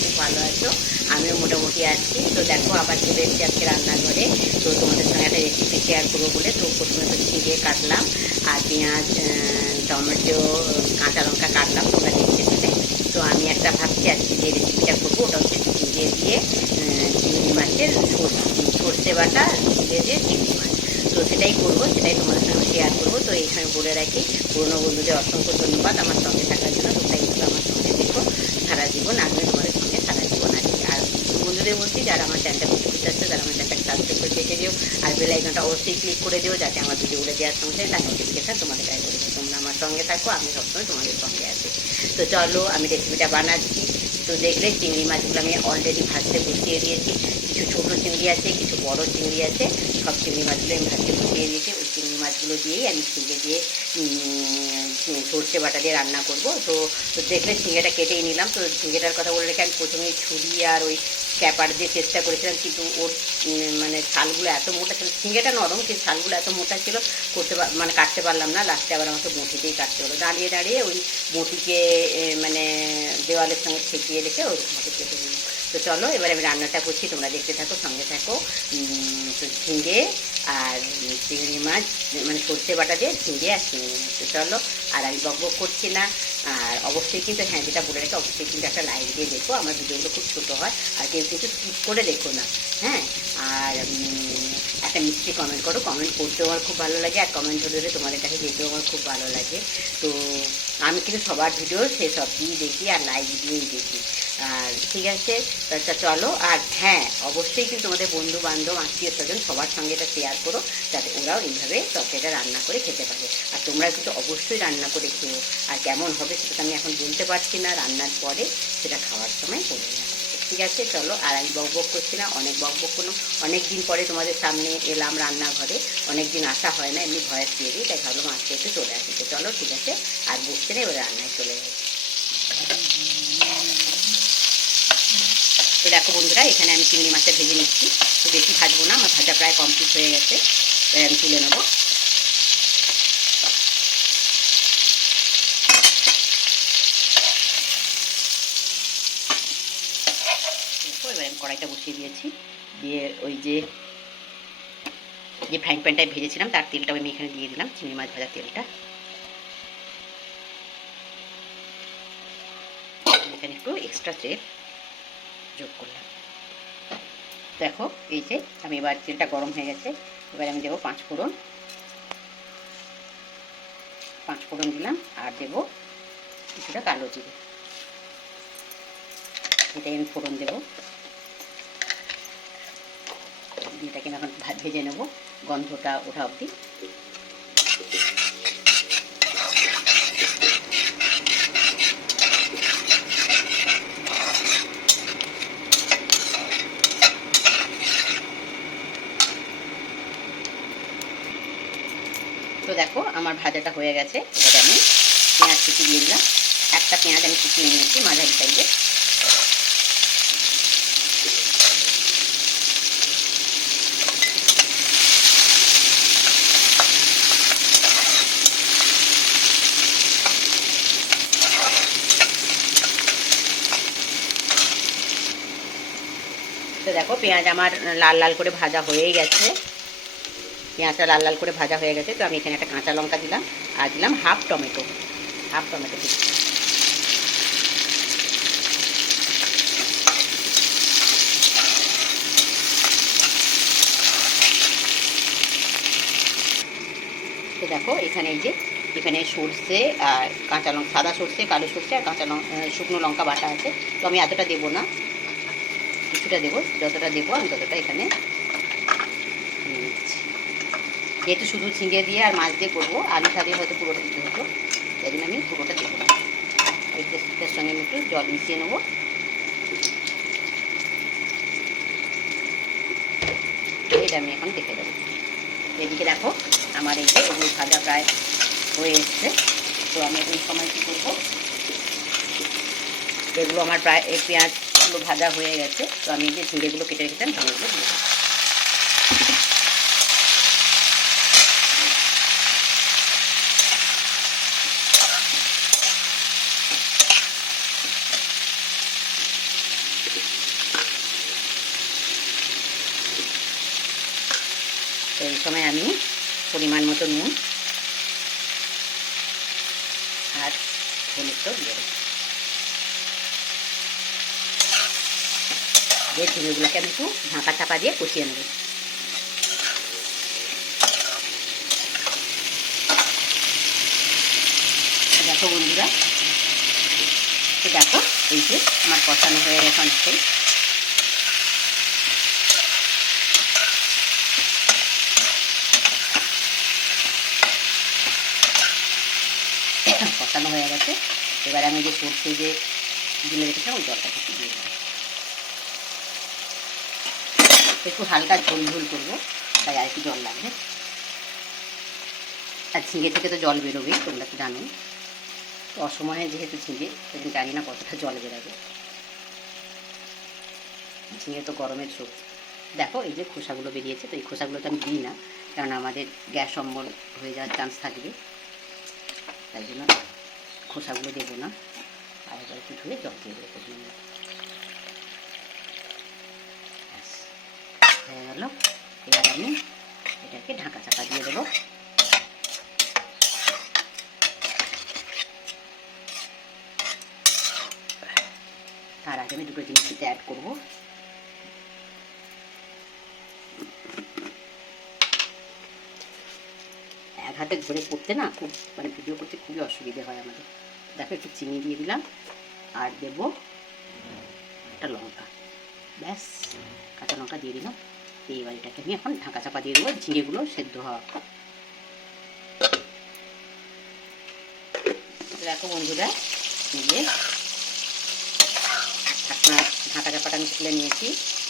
খুব ভালো আছো। আমিও মোটামুটি আছি। তো দেখো, আবার চলে এসেছি আজকে রান্নাঘরে। তো তোমাদের সঙ্গে একটা রেসিপি শেয়ার করব বলে। তো প্রথমে তো ছিঁড়ে কাটলাম, আর পেঁয়াজ টমেটো, কাঁচা লঙ্কা কাটলাম, তোমরা দেখতে পেলে। তো আমি একটা ভাবছি আজকে যে রেসিপিটা করব, ওটা হচ্ছে চিংড়ি দিয়ে চিংড়ি মাছের সর্ষে বাটা চিংড়ি দিয়ে চিংড়ি মাছ। তো সেটাই করব, সেটাই তোমাদের সঙ্গে শেয়ার করব। তো এই সময় বলে রাখি, পুরোনো বন্ধুদের অসংখ্য ধন্যবাদ আমার সঙ্গে থাকার জন্য। তোমরা কিন্তু আমার সঙ্গে দেখো সারা জীবন আমি তোমাদের সঙ্গে সারা জীবন আছি আর বন্ধুদের বলছি যারা আমার চ্যানেলটা করতে চাচ্ছে যারা আমার চ্যানেলটা সাবস্ক্রাইব করে দেখে দিও আর বেল আইকনটা অবশ্যই ক্লিক করে দিও, যাতে আমার ভিডিওগুলো দেওয়ার সঙ্গে তার নোটিফিকেশন তোমাদের কাছে করে দিও তোমরা আমার সঙ্গে থাকো, আমি সবসময় তোমাদের সঙ্গে আছি। তো চলো, আমি রেসিপিটা বানাচ্ছি। তো দেখলে চিংড়ি মাছগুলো আমি অলরেডি ভাজতে বসিয়ে দিয়েছি। কিছু ছোটো চিংড়ি আছে, কিছু বড় চিংড়ি আছে। সব চিংড়ি মাছগুলো আমি ভাজতে বসিয়ে দিয়েছি। মাছগুলো দিয়েই আমি ঝিঙে দিয়ে সর্ষে বাটা দিয়ে রান্না করব। তো দেখলে ঝিঙেটা কেটেই নিলাম। তো ঝিঙেটার কথা বলে রেখে আমি প্রথমে ছুরি আর ওই ক্যাপার দিয়ে চেষ্টা করেছিলাম, কিন্তু ওর মানে ছালগুলো এত মোটা ছিল, ঝিঙেটা নরম, কিন্তু ছালগুলো এত মোটা ছিল, করতে মানে কাটতে পারলাম না। লাস্টে আবার আমাকে বঁটিতেই কাটতে হলো। দাঁড়িয়ে দাঁড়িয়ে ওই বঁটিকে মানে দেওয়ালের সঙ্গে ঠেকিয়ে রেখে ওরকমভাবে কেটে নিলাম। তো চলো, এবার আমি রান্নাটা করছি, তোমরা দেখতে থাকো, সঙ্গে থাকো। তো ঝিঙে আর চিংড়ি মাছ মানে সর্ষে বাটা দিয়ে ঝিঙে আর চিংড়ি মাছ। চলো, আর আমি বক বক করছি না। আর অবশ্যই কিন্তু হ্যাঁ যেটা বলে রেখে অবশ্যই কিন্তু একটা লাইক দিয়ে দেখো। আমার ভিডিওগুলো খুব ছোটো হয়, আর কেউ কিন্তু স্কিপ করে দেখো না। হ্যাঁ আর একটা মিষ্টি কমেন্ট করো। কমেন্ট করতেও আমার খুব ভালো লাগে আর কমেন্ট ধরে তোমাদের কাছে যেতেও আমার খুব ভালো লাগে। তো আমি কিন্তু সবার ভিডিও সেসব দিয়েই দেখি আর লাইক দিয়েই দেখি। আর ঠিক আছে, তা চলো। আর হ্যাঁ অবশ্যই কিন্তু তোমাদের বন্ধু বান্ধব আত্মীয় স্বজন সবার সঙ্গে এটা শেয়ার করো, যাতে ওরাও এইভাবে তরকারিটা রান্না করে খেতে পারে। আর তোমরা কিন্তু অবশ্যই রান্না করে খেও। আর কেমন হবে সেটা আমি এখন বলতে পারছি না রান্নার পরে, সেটা খাওয়ার সময় বলে যাবে ঠিক আছে, চলো আর আমি বক বক করছি না, অনেক বক বক কোনো অনেক দিন পরে তোমাদের সামনে এলাম রান্নাঘরে অনেক দিন আসা হয় না, এমনি ভয়েস দিয়ে দিই, তাই ভাবলাম আজকে একটু চলে আসি। তো চলো ঠিক আছে, আর বসছে না, এবার রান্নায় চলে যাচ্ছি তো দেখো বন্ধুরা, এখানে আমি চিংড়ি মাছটা ভেজে নিচ্ছি। তো বেশি ভাজবো না, আমার ভাজা প্রায় কমপ্লিট হয়ে গেছে তাই আমি তুলে নেব দেখো এবার আমি কড়াইটা বসিয়ে দিয়েছি। দিয়ে ওই যে যে ফ্রাইং প্যানটায় ভেজেছিলাম, তার তেলটাও আমি এখানে দিয়ে দিলাম, চিংড়ি মাছ ভাজার তেলটা। এখানে একটু এক্সট্রা তেল যোগ করলাম। দেখো, এই যে আমি এবার তেলটা গরম হয়ে গেছে, এবার আমি দেবো পাঁচ ফোড়ন। পাঁচ ফোড়ন দিলাম, আর দেবো কিছুটা কালো জিরে। এটাই আমি ফোড়ন দেবো। এটাকে আমি এখন ভেজে নেব। গন্ধটা ওঠা অবধি। তো দেখো, আমার ভাজাটা হয়ে গেছে। এটাকে আমি পেঁয়াজ কুচি দিয়ে দিলাম। একটা পেঁয়াজ আমি কুচিয়ে নিয়েছি মাঝারি সাইজে তো দেখো পেঁয়াজ আমার লাল লাল করে ভাজা হয়েই গেছে। পেঁয়াজটা লাল লাল করে ভাজা হয়ে গেছে, তো আমি এখানে একটা কাঁচা লঙ্কা দিলাম আর দিলাম হাফ টমেটো হাফ টমেটো দিচ্ছি তো দেখো এখানে এই যে, এখানে সর্ষে আর কাঁচা লঙ্কা, সাদা সর্ষে, কালো সর্ষে আর কাঁচা লঙ্কা শুকনো লঙ্কা বাটা আছে। তো আমি এতটা দেবো না। কিছুটা দেবো, যতটা দেবো আমি ততটা এখানে যেহেতু শুধু ঝিঙে দিয়ে আর মাছ দিয়ে করব, আলু থাকলে হয়তো পুরোটা দিতে হতো তাই জন্য আমি পুরোটা দেবো না। সঙ্গে আমি একটু জল মিশিয়ে নেব। এটা আমি এখন দেখে দেবো এদিকে দেখো, আমার এই যে ওগুলো ভাজা প্রায় হয়ে এসছে। তো আমি এই সময় কী করব? এগুলো আমার প্রায় এই মাছগুলো ভাজা হয়ে গেছে। তো আমি যে ঝিঙেগুলো কেটে রেখেছিলাম ঝিঙেগুলো দিয়ে তো এই সময় আমি পরিমাণ মতো নুন আর হলুদটাও দিয়ে দেবো দিয়ে ঝিঙেগুলোকে আমি একটু ঢাকা চাপা দিয়ে কষিয়ে নেব। দেখো বন্ধুরা দেখো, এই যে আমার কষানো হয়ে গেছে অনেকটাই। কষানো হয়ে গেছে। এবার আমি যে সরষে যে দিলে রেখেছিলাম ওই জলটা দিয়ে দেবো। একটু হালকা ঝোল ঝোল করব, তাই আর কি জল লাগবে। আর ঝিঙে থেকে তো জল বেরোবেই, তোমরা তো জানো তো অসময়ে যেহেতু ঝিঙে সেদিন জানি না কতটা জল বেরোবে। ঝিঙে তো গরমের সবজি। দেখো, এই যে খোসাগুলো বেরিয়েছে, তো এই খোসাগুলো তো আমি দিই না, কারণ আমাদের গ্যাস অম্বল হয়ে যাওয়ার চান্স থাকবে। তাই জন্য খোসাগুলো দেবো না। আর এবার একটু ধুয়ে জল দিয়ে দেবো গেল এবার আমি এটাকে ঢাকা চাপা দিয়ে দেবো। তার আগে আমি দুটো জিনিস অ্যাড করব। এক হাতে ধরে করতে না খুব মানে ভিডিও করতে খুবই অসুবিধে হয় আমাদের। দেখো, একটু চিনি দিয়ে দিলাম। আর দেবো একটা লঙ্কা। ব্যাস, কাঁচা লঙ্কা দিয়ে দিলাম। এইবার এটাকে আমি এখন ঢাকা চাপা দিয়ে দেবো, ঝিঙেগুলো সেদ্ধ হওয়া দেখো বন্ধুরা ঢাকা চাপাটা আমি খুলে নিয়েছি।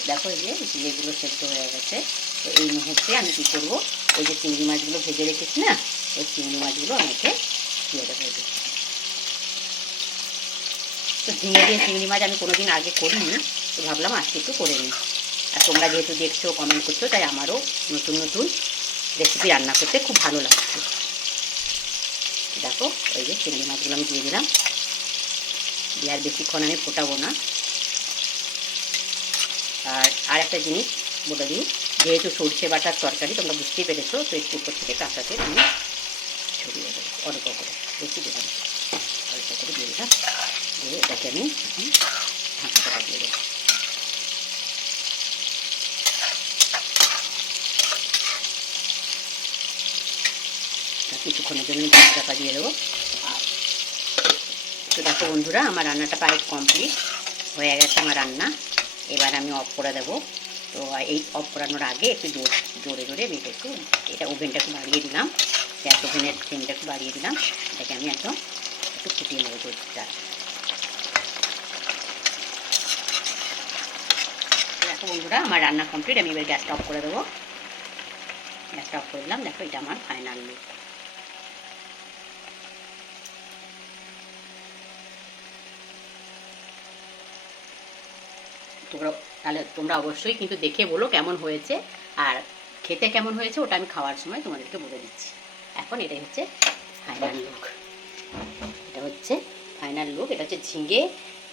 দেখো এই যে ঝিঙেগুলো সেদ্ধ হয়ে গেছে। তো এই মুহূর্তে আমি কী করব ওই যে চিংড়ি মাছগুলো ভেজে রেখেছি না, ওই চিংড়ি মাছগুলো আমাকে দিয়ে দেবো তো ঝিঙে দিয়ে চিংড়ি মাছ আমি কোনোদিন আগে করিনি, তো ভাবলাম আজকে একটু করে নিই। আর তোমরা যেহেতু দেখছ কমেন্ট করছ, তাই আমারও নতুন নতুন রেসিপি রান্না করতে খুব ভালো লাগছে। দেখো ওই যে চিংড়ি মাছগুলো আমি দিয়ে দিলাম। দিয়ে আর বেশিক্ষণ আমি ফোটাবো না। আর আর একটা জিনিস বলে দিই, যেহেতু সর্ষে বাটার তরকারি, তোমরা বুঝতেই পেরেছ, তো একটু উপর থেকে কাঁচা তেল আমি ছড়িয়ে দেবো, অল্প করে, বেশি দেবো অল্প করে দিয়ে দিলাম। দিয়ে এটাকে আমি ঢাকা দিয়ে দেবো তা কিছুক্ষণের জন্য ঢাকা দিয়ে দেবো। তো দেখো বন্ধুরা, আমার রান্নাটা প্রায় কমপ্লিট হয়ে গেছে আমার রান্না। এবার আমি অফ করে দেবো। তো এই অফ করানোর আগে একটু জোর, জোরে জোরে আমি এটা একটু এটা ওভেনটা একটু বাড়িয়ে দিলাম। গ্যাস ওভেনের ফ্লেমটা একটু বাড়িয়ে দিলাম। এটাকে আমি একদম একটু ফুটিয়ে নেব দুধটা দেখো বন্ধুরা, আমার রান্না কমপ্লিট আমি এবার গ্যাসটা অফ করে দেবো। গ্যাসটা অফ করে দিলাম। দেখো এটা আমার ফাইনাল লুক তোমরা, তাহলে তোমরা অবশ্যই কিন্তু দেখে বলো কেমন হয়েছে আর খেতে কেমন হয়েছে, ওটা আমি খাওয়ার সময় তোমাদেরকে বলে দিচ্ছি। এখন এটাই হচ্ছে ফাইনাল লুক এটা হচ্ছে ফাইনাল লুক এটা হচ্ছে ঝিঙে,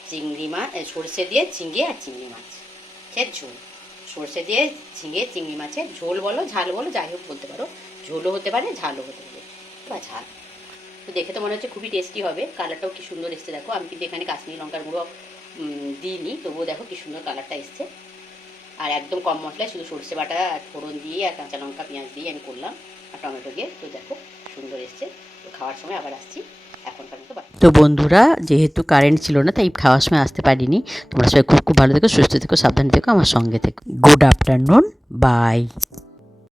চিংড়ি মাছ সর্ষে দিয়ে ঝিঙে আর চিংড়ি মাছ। সে ঝোল সর্ষে দিয়ে ঝিঙে, চিংড়ি মাছের ঝোল বলো, ঝাল বলো, যাই হোক বলতে পারো। ঝোলও হতে পারে, ঝালও হতে পারে। বা ঝাল। তো দেখে তো মনে হচ্ছে খুবই টেস্টি হবে। কালারটাও কি সুন্দর এসছে, দেখো। আমি কিন্তু এখানে কাশ্মীরি লঙ্কার গুঁড়ো দিইনি, তবুও দেখো কি সুন্দর কালারটা এসছে। আর একদম কম মশলায় শুধু সর্ষে বাটা আর ফোড়ন দিয়ে আর কাঁচা লঙ্কা, পেঁয়াজ দিয়ে আমি করলাম, আর টমেটো দিয়ে। তো দেখো সুন্দর এসছে। তো খাওয়ার সময় আবার আসছি তো বন্ধুরা, যেহেতু কারেন্ট ছিল না, তাই খাওয়ার সময় আসতে পারিনি। তোমরা সবাই খুব খুব ভালো থেকো, সুস্থ থেকো, সাবধানে থেকো, আমার সঙ্গে থেকো। Good afternoon by